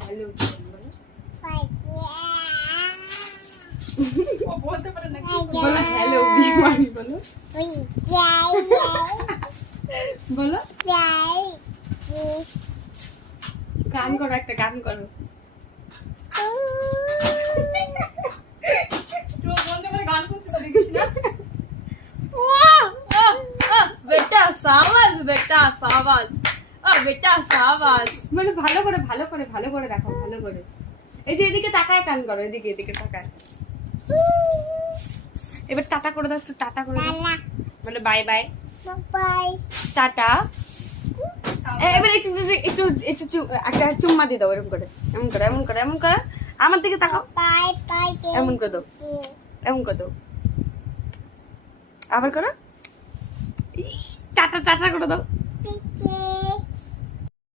Hello বলো। ও বলতে পারে না কি বলো হ্যালো বিমান বলো বলো গান করো একটা গান করো তো বলতে পারে গান করতে দেখিস না बेटा सावज बेटा सावज बेटा सावज মানে ভালো করে দেখো ভালো করে এই যে এদিকে তাকায় গান করো এদিকে তাকায় এবার টাটা করে দাও একটু টাটা করে দাও বলে বাই বাই টাটা এবার একটু একটা চুম্মা দিয়ে দাও এরকম করে এমন করে আমার দিকে তাকাও এমন করে দাও আবার করো টাটা করে দাও